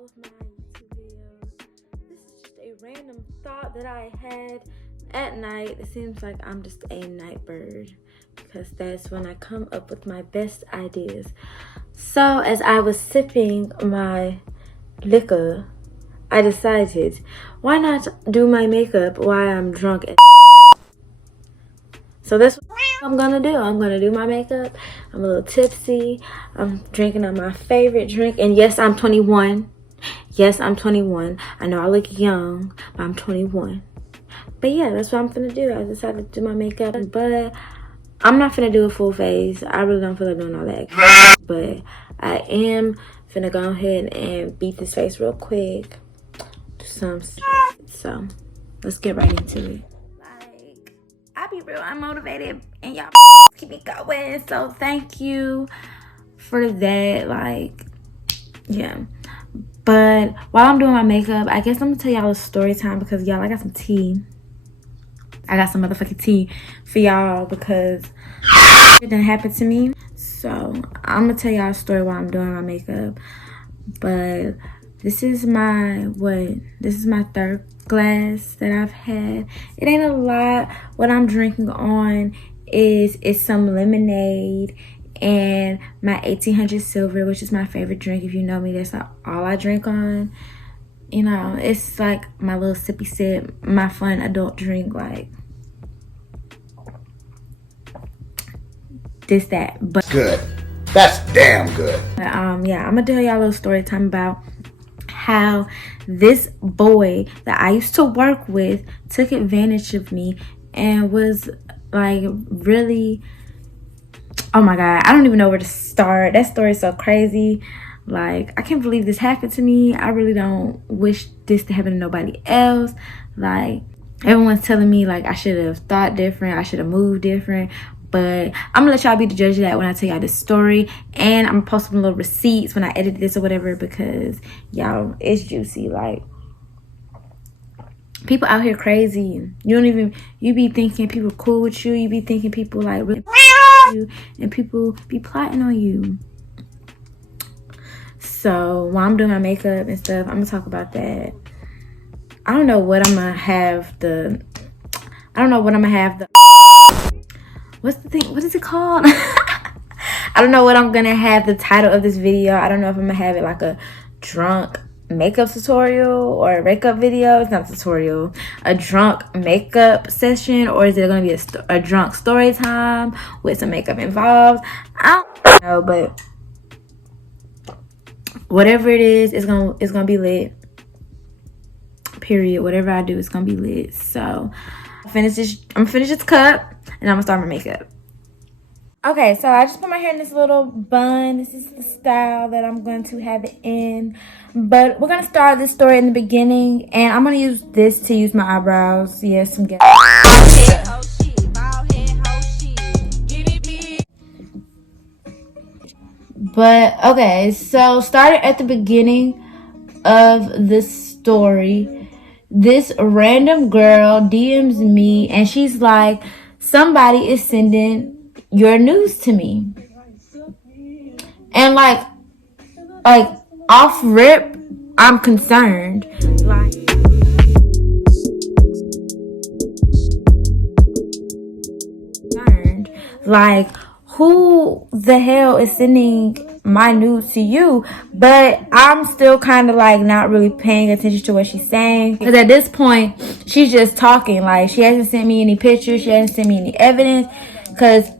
all of my YouTube videos. This is just a random thought that I had at night. It seems like I'm just a night bird because that's when I come up with my best ideas. So as I was sipping my liquor, I decided, why not do my makeup while I'm drunk? So that's what I'm gonna do. I'm gonna do my makeup. I'm a little tipsy. I'm drinking on my favorite drink. And yes, I'm 21. Yes, I'm 21. I know I look young, but I'm 21. But yeah, that's what I'm gonna do. I decided to do my makeup. But I'm not gonna do a full face. I really don't feel like doing all that. But I am finna go ahead and beat this face real quick. Do some stuff. So let's get right into it. I be real unmotivated and y'all keep me going, so thank you for that. Like, yeah. But while I'm doing my makeup, I guess I'm gonna tell y'all a story time because y'all, I got some tea. I got some motherfucking tea for y'all because it didn't happen to me. So I'm gonna tell y'all a story while I'm doing my makeup. But this is my third glass that I've had. It ain't a lot. What I'm drinking on is some lemonade and my 1800 silver, which is my favorite drink. If you know me, that's not all I drink on. You know, it's like my little sippy sip, my fun adult drink, like this, that. But good. That's damn good. But, yeah, I'm gonna tell y'all a little story time about how this boy that I used to work with took advantage of me and was like really, oh my god, I don't even know where to start. That story is so crazy. Like, I can't believe this happened to me. I really don't wish this to happen to nobody else. Like, everyone's telling me like I should have thought different, I should have moved different. But I'm gonna let y'all be the judge of that when I tell y'all this story. And I'm gonna post some little receipts when I edit this or whatever, because y'all, it's juicy. Like, people out here crazy. You be thinking people cool with you. You be thinking people like really you, and people be plotting on you. So while I'm doing my makeup and stuff, I'm gonna talk about that. I don't know what I'm gonna have the what's the thing? What is it called? I don't know what I'm gonna have the title of this video. I don't know if I'm gonna have it like a drunk makeup tutorial or a makeup video. It's not a tutorial. A drunk makeup session, or is it gonna be a drunk story time with some makeup involved? I don't know, but whatever it is, it's gonna be lit. Period. Whatever I do, it's gonna be lit. So I'm gonna finish this cup and I'm gonna start my makeup. Okay, so I just put my hair in this little bun. This is the style that I'm going to have it in. But we're gonna start this story in the beginning, and I'm gonna use this to use my eyebrows. Yes, some gas. But okay, so started at the beginning of the story. This random girl DMs me and she's like, somebody is sending your news to me. And like off rip, I'm concerned. Like, who the hell is sending my nudes to you? But I'm still kind of like not really paying attention to what she's saying, because at this point she's just talking. Like, she hasn't sent me any pictures, she hasn't sent me any evidence, because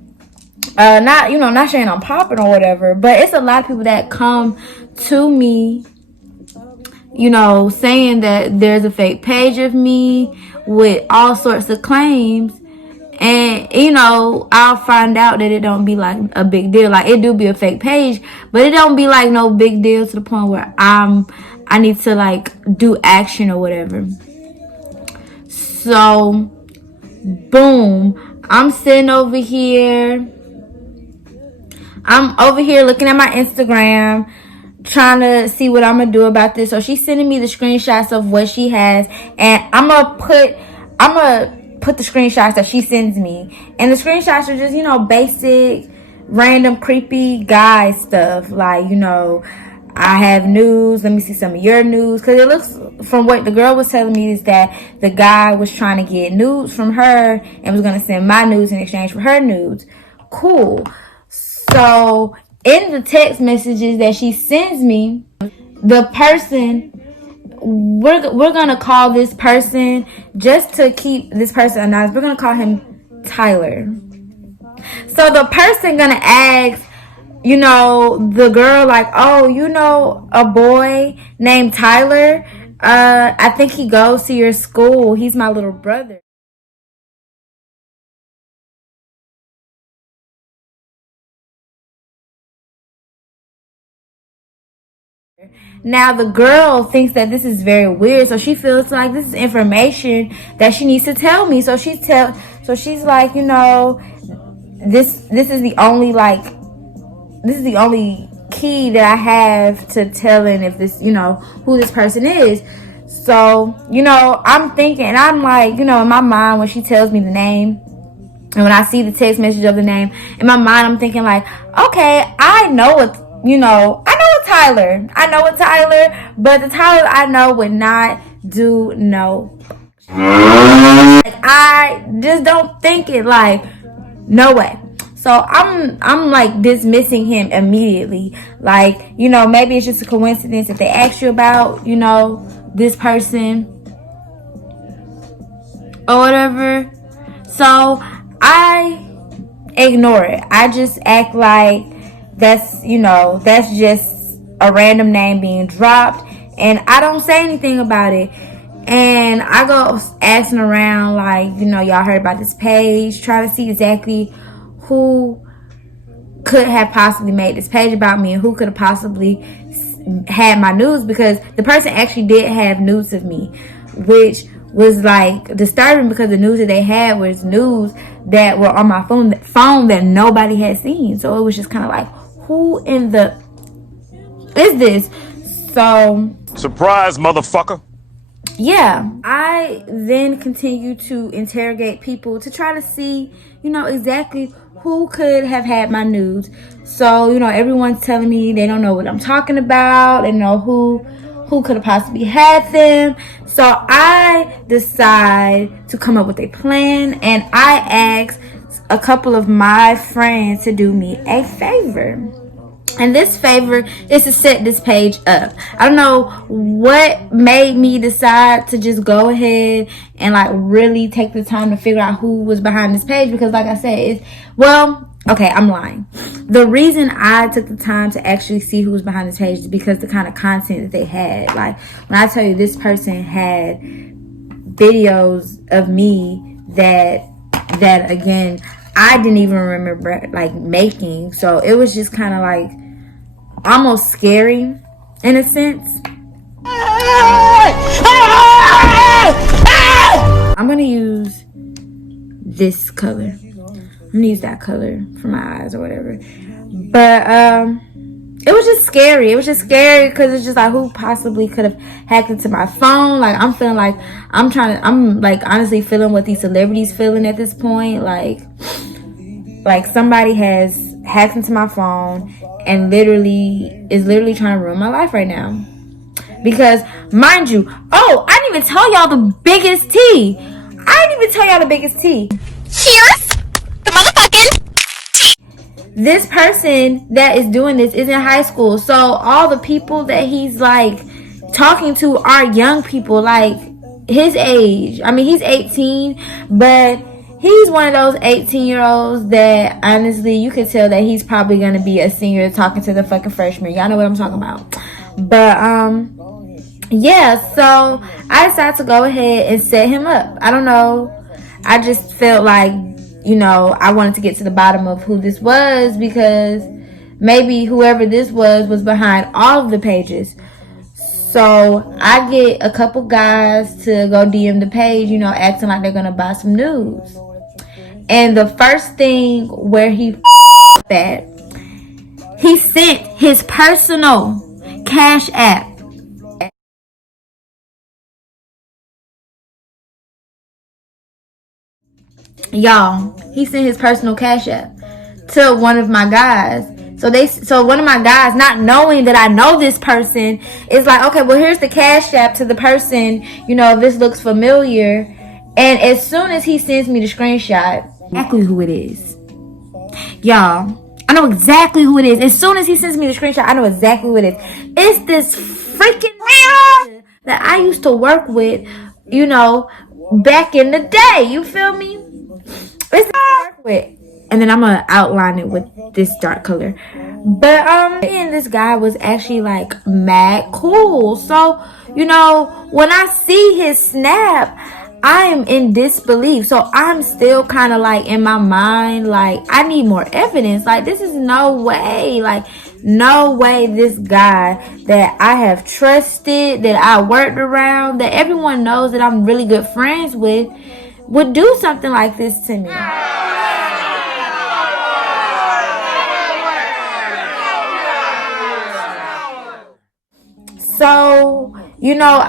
not saying I'm popping or whatever, but it's a lot of people that come to me, saying that there's a fake page of me with all sorts of claims. And, I'll find out that it don't be like a big deal. Like, it do be a fake page, but it don't be like no big deal to the point where I need to like do action or whatever. So, boom. I'm sitting over here. I'm over here looking at my Instagram, trying to see what I'm going to do about this. So, she's sending me the screenshots of what she has. And I'm going to put the screenshots that she sends me, and the screenshots are just basic random creepy guy stuff, like I have news. Let me see some of your news. Because it looks, from what the girl was telling me, is that the guy was trying to get nudes from her and was going to send my nudes in exchange for her nudes. Cool. So in the text messages that she sends me, the person, we're going to call this person, just to keep this person anonymous, we're going to call him Tyler. So the person going to ask, you know, the girl, like, oh, you know, a boy named Tyler, I think he goes to your school. He's my little brother. Now the girl thinks that this is very weird, so she feels like this is information that she needs to tell me. So she's like, you know, this is the only, like, this is the only key that I have to telling if this, you know, who this person is. So, you know, I'm thinking, and I'm like, you know, in my mind, when she tells me the name, and when I see the text message of the name, in my mind, I'm thinking like, okay, I know what, you know, I know a Tyler. I know a Tyler, but the Tyler I know would not do no. Like, I just don't think it, like, no way. So I'm like dismissing him immediately. Like, you know, maybe it's just a coincidence if they ask you about, you know, this person or whatever. So I ignore it. I just act like that's, you know, that's just a random name being dropped, and I don't say anything about it. And I go asking around, like, you know, y'all heard about this page, trying to see exactly who could have possibly made this page about me and who could have possibly had my nudes, because the person actually did have nudes of me, which was like disturbing, because the news that they had was news that were on my phone that nobody had seen. So it was just kind of like, who in the is this? So surprise, motherfucker. Yeah, I then continue to interrogate people to try to see, you know, exactly who could have had my nudes. So, you know, everyone's telling me they don't know what I'm talking about. They know who could have possibly had them. So I decide to come up with a plan, and I ask a couple of my friends to do me a favor. And this favor is to set this page up. I don't know what made me decide to just go ahead and like really take the time to figure out who was behind this page, because like I said, it's, well, okay, I'm lying. The reason I took the time to actually see who was behind this page is because the kind of content that they had. Like, when I tell you this person had videos of me that again, I didn't even remember like making. So it was just kind of like almost scary in a sense. I'm gonna use this color. I'm gonna use that color for my eyes or whatever. But it was just scary. It was just scary because it's just like, who possibly could have hacked into my phone? Like, I'm feeling like I'm like honestly feeling what these celebrities feeling at this point. Like somebody has hacked into my phone and is literally trying to ruin my life right now. Because, mind you, oh, I didn't even tell y'all the biggest tea. Here's the motherfucking This person that is doing this is in high school. So all the people that he's like talking to are young people, like his age. I mean, he's 18, but he's one of those 18-year-olds that honestly you could tell that he's probably going to be a senior talking to the fucking freshman. Y'all know what I'm talking about. But yeah, so I decided to go ahead and set him up. I don't know. I just felt like, you know, I wanted to get to the bottom of who this was, because maybe whoever this was behind all of the pages. So I get a couple guys to go DM the page, you know, acting like they're gonna buy some nudes. And the first thing where he at, he sent his personal Cash App. Y'all, he sent his personal Cash App to one of my guys, So one of my guys, not knowing that I know this person, is like, okay, well, here's the Cash App to the person, you know, this looks familiar. And as soon as he sends me the screenshot, exactly who it is. Y'all, I know exactly who it is. As soon as he sends me the screenshot, I know exactly who it is. It's this freaking that I used to work with, you know, back in the day. You feel me? It's to work with. And then I'm gonna outline it with this dark color. But and this guy was actually like mad cool. So, you know, when I see his snap, I am in disbelief. So I'm still kind of like in my mind, like, I need more evidence. Like, this is no way. Like, no way this guy that I have trusted, that I worked around, that everyone knows that I'm really good friends with, would do something like this to me. So, you know,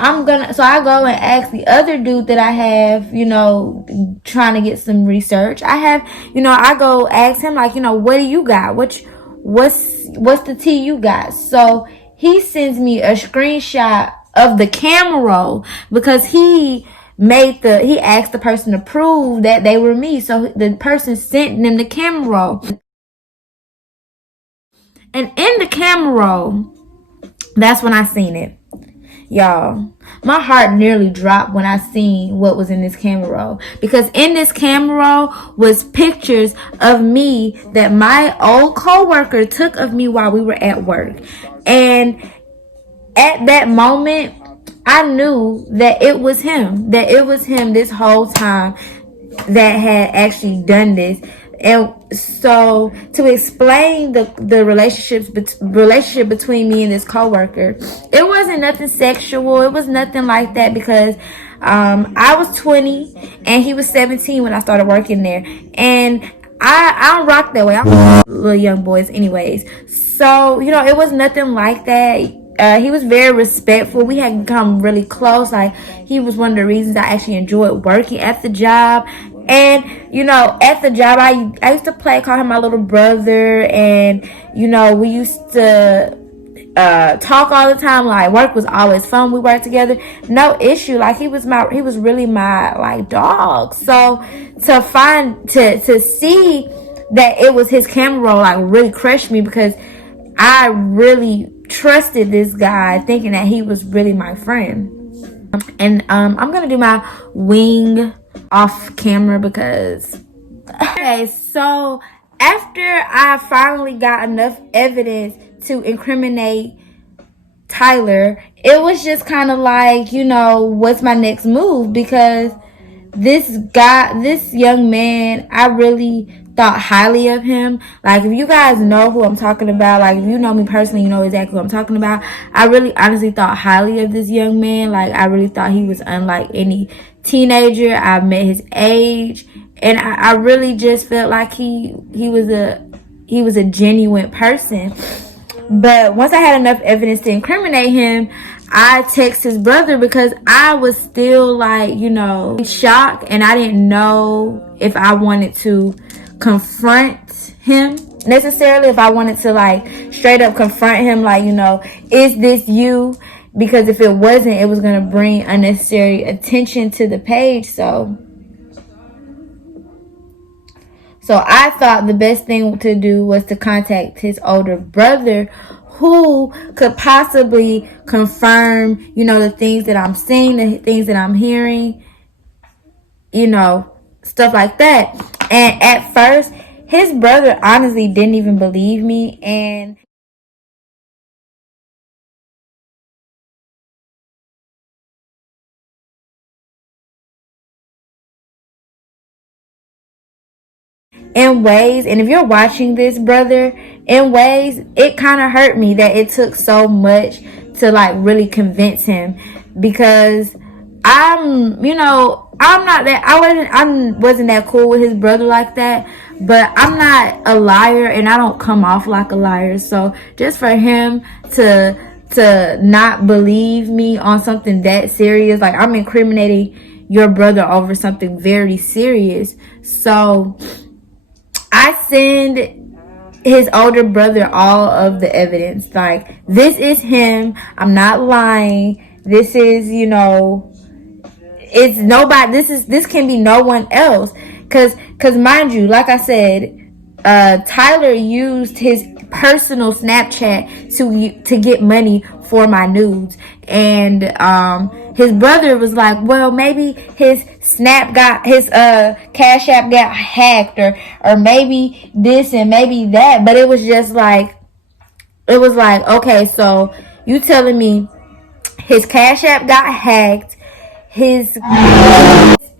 so I go and ask the other dude that I have, you know, trying to get some research. I go ask him, like, you know, what do you got? What's the tea you got? So he sends me a screenshot of the camera roll because he asked the person to prove that they were me. So the person sent them the camera roll. And in the camera roll, that's when I seen it. Y'all, my heart nearly dropped when I seen what was in this camera roll. Because in this camera roll was pictures of me that my old coworker took of me while we were at work. And at that moment, I knew that it was him. That it was him this whole time that had actually done this. And so to explain the relationship between me and this coworker, it wasn't nothing sexual. It was nothing like that because I was 20 and he was 17 when I started working there. And I don't rock that way. I'm little young boys anyways. So, you know, it was nothing like that. He was very respectful. We had become really close. Like, he was one of the reasons I actually enjoyed working at the job. And, you know, at the job, I used to call him my little brother. And, you know, we used to talk all the time. Like, work was always fun. We worked together, no issue. Like, he was really my like dog. So to see that it was his camera roll, like, really crushed me because I really trusted this guy, thinking that he was really my friend. And I'm gonna do my wing off camera because okay, so after I finally got enough evidence to incriminate Tyler, it was just kind of like, you know, what's my next move? Because this young man, I really thought highly of him. Like, if you guys know who I'm talking about, like, if you know me personally, you know exactly who I'm talking about. I really honestly thought highly of this young man. Like, I really thought he was unlike any teenager I met his age. And I really just felt like he was a genuine person. But once I had enough evidence to incriminate him, I text his brother because I was still, like, you know, shocked, and I didn't know if I wanted to confront him necessarily, if I wanted to, like, straight up confront him, like, you know, is this you? Because if it wasn't, it was going to bring unnecessary attention to the page. So I thought the best thing to do was to contact his older brother, who could possibly confirm, you know, the things that I'm seeing, the things that I'm hearing, you know, stuff like that. And at first, his brother honestly didn't even believe me. And in ways, and if you're watching this, brother, in ways, it kind of hurt me that it took so much to, like, really convince him. Because I wasn't that cool with his brother like that. But I'm not a liar, and I don't come off like a liar. So just for him to not believe me on something that serious, like, I'm incriminating your brother over something very serious. So I send his older brother all of the evidence. Like, this is him. I'm not lying. This is, you know, it's nobody. This can be no one else. Cause mind you, like I said, Tyler used his personal Snapchat to get money for my nudes, and his brother was like, well, maybe his Cash App got hacked, or maybe this and maybe that. But it was just like, okay, so you telling me his Cash App got hacked, his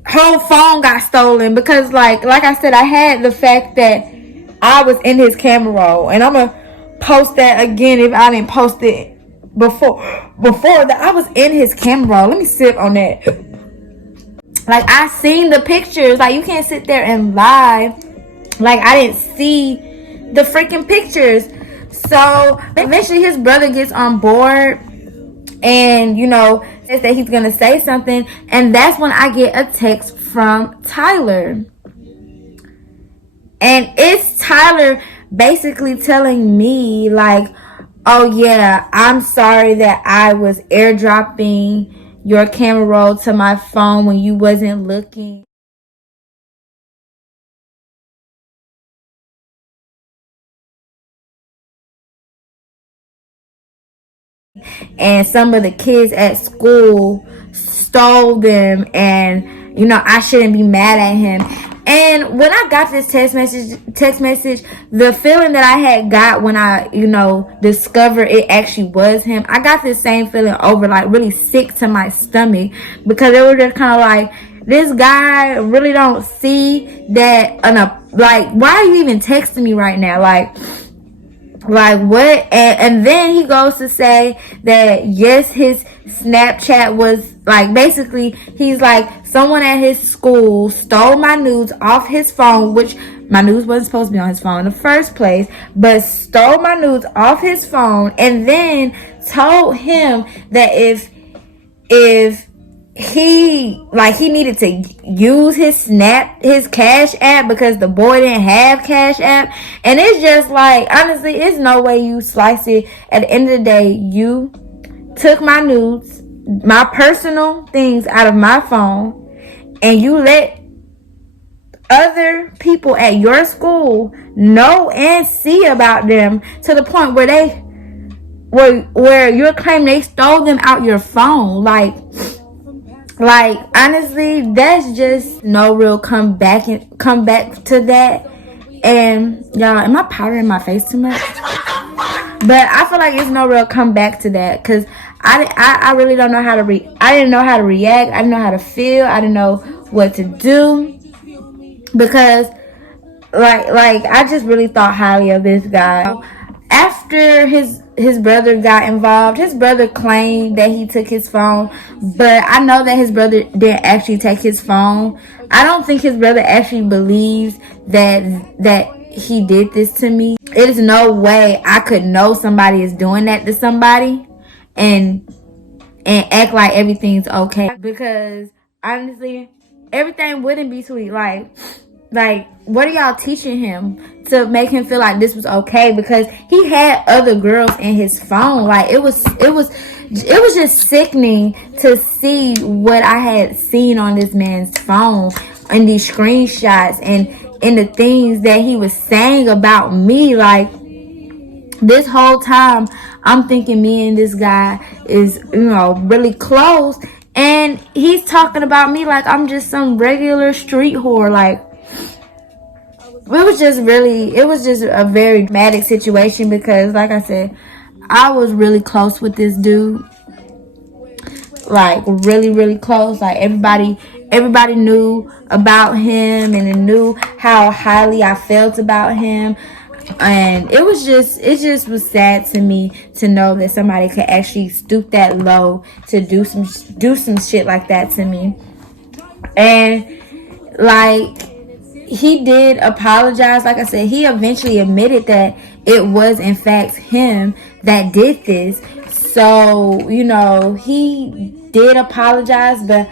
whole phone got stolen, because like I said, I had the fact that I was in his camera roll, and I'm gonna post that again if I didn't post it before that. I was in his camera roll. Let me sip on that. Like, I seen the pictures. Like, you can't sit there and lie like I didn't see the freaking pictures. So eventually his brother gets on board, and you know, says that he's gonna say something, and that's when I get a text from Tyler. And it's Tyler basically telling me like, oh yeah, I'm sorry that I was airdropping your camera roll to my phone when you wasn't looking. And some of the kids at school stole them, and you know, I shouldn't be mad at him. And when I got this text message, the feeling that I had got when I, you know, discovered it actually was him, I got this same feeling over, like really sick to my stomach, because it was just kind of like, this guy really don't see that, like, why are you even texting me right now? Like what? And then he goes to say that yes, his Snapchat was like, basically he's like, someone at his school stole my nudes off his phone, which my nudes wasn't supposed to be on his phone in the first place, but stole my nudes off his phone, and then told him that if he needed to use his Cash App because the boy didn't have Cash App. And it's just like, honestly, it's no way you slice it. At the end of the day, you took my nudes, my personal things out of my phone, and you let other people at your school know and see about them, to the point where you're claiming they stole them out your phone. Like, honestly, that's just no real come back to that. And y'all, am I powdering my face too much? But I feel like it's no real come back to that, because I really don't know how to I didn't know how to react. I didn't know how to feel. I didn't know what to do, because like I just really thought highly of this guy. After his brother got involved, his brother claimed that he took his phone, but I know that his brother didn't actually take his phone. I don't think his brother actually believes that he did this to me. There's no way I could know somebody is doing that to somebody and act like everything's okay, because honestly, everything wouldn't be sweet. Like, what are y'all teaching him to make him feel like this was okay? Because he had other girls in his phone. Like, it was just sickening to see what I had seen on this man's phone, and these screenshots, and the things that he was saying about me. Like, this whole time, I'm thinking me and this guy is, you know, really close, and he's talking about me like I'm just some regular street whore. Like, it was just a very dramatic situation, because like I said, I was really close with this dude. Like, really, really close. Like, everybody knew about him, and they knew how highly I felt about him. And it just was sad to me to know that somebody could actually stoop that low to do some shit like that to me. And like, he did apologize. Like I said, he eventually admitted that it was in fact him that did this. So, you know, he did apologize, but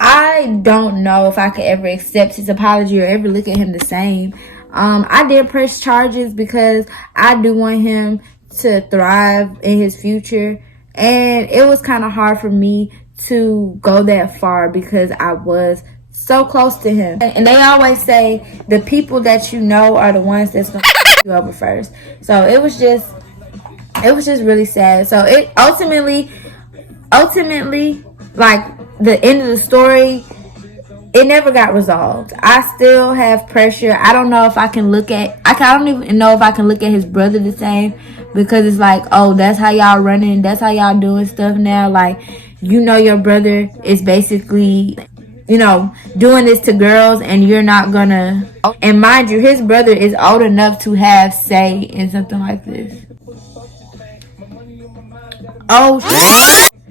I don't know if I could ever accept his apology or ever look at him the same. I did press charges because I do want him to thrive in his future, and it was kind of hard for me to go that far because I was so close to him. And they always say the people that you know are the ones that's gonna you over first. So it was just really sad. So it ultimately, like the end of the story, it never got resolved. I still have pressure. I don't know if I can look at, I don't even know if I can look at his brother the same, because it's like, oh, that's how y'all running, that's how y'all doing stuff now. Like, you know, your brother is basically, you know, doing this to girls, and you're not gonna. And mind you, his brother is old enough to have say in something like this. Oh,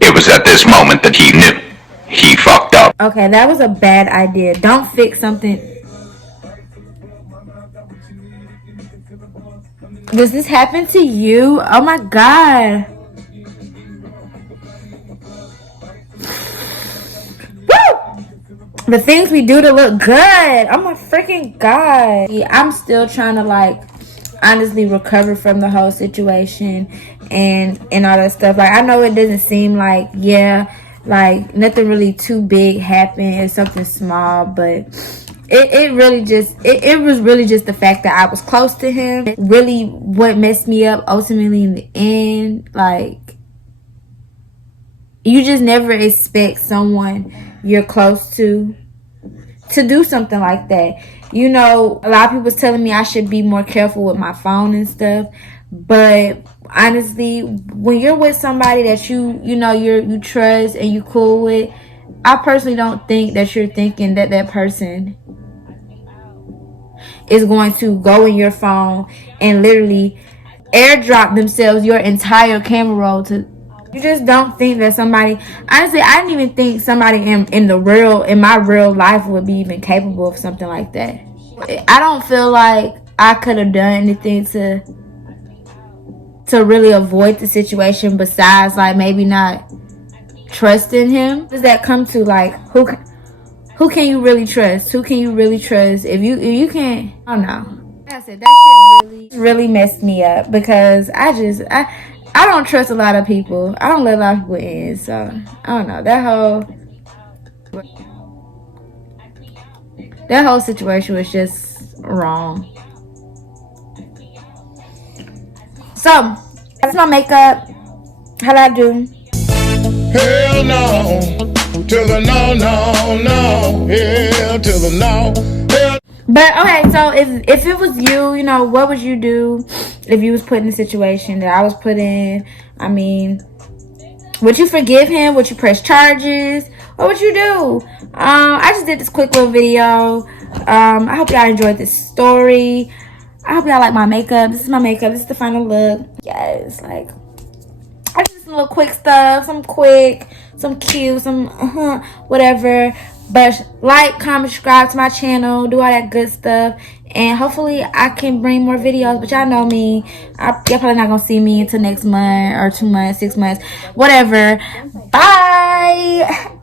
It was at this moment that he knew. He fucked up. okay, that was a bad idea. Don't fix something. Does this happen to you? Oh my god. Woo! The things we do to look good. Oh my freaking god. I'm still trying to, like, honestly recover from the whole situation and all that stuff. Like, I know it doesn't seem like, yeah, like nothing really too big happened. It's something small, but it really just, it was really just the fact that I was close to him. Really what messed me up ultimately in the end. Like, you just never expect someone you're close to do something like that. You know, a lot of people was telling me I should be more careful with my phone and stuff, but honestly, when you're with somebody that you know you trust and you cool with, I personally don't think that you're thinking that that person is going to go in your phone and literally airdrop themselves your entire camera roll to. You just don't think that somebody, honestly, I didn't even think somebody in my real life would be even capable of something like that. I don't feel like I could have done anything to really avoid the situation besides, like, maybe not trusting him. What does that come to? Like, who can you really trust? Who can you really trust? If you can't, I don't know. Like I said, that shit really messed me up, because I don't trust a lot of people. I don't let a lot of people in. So I don't know, that whole situation was just wrong. So that's my makeup. How'd I do? Hell no. To the no, no, no. Hell to the no. Hell. But okay, so if it was you, you know, what would you do if you was put in the situation that I was put in? I mean, would you forgive him? Would you press charges? What would you do? I just did this quick little video. I hope y'all enjoyed this story. I hope y'all like my makeup. This is my makeup. This is the final look. Yes, like, I just did some little quick stuff. Some quick, some cute, some whatever. But like, comment, subscribe to my channel, do all that good stuff, and hopefully I can bring more videos. But y'all know me, y'all probably not gonna see me until next month or 2 months, 6 months, whatever. Bye.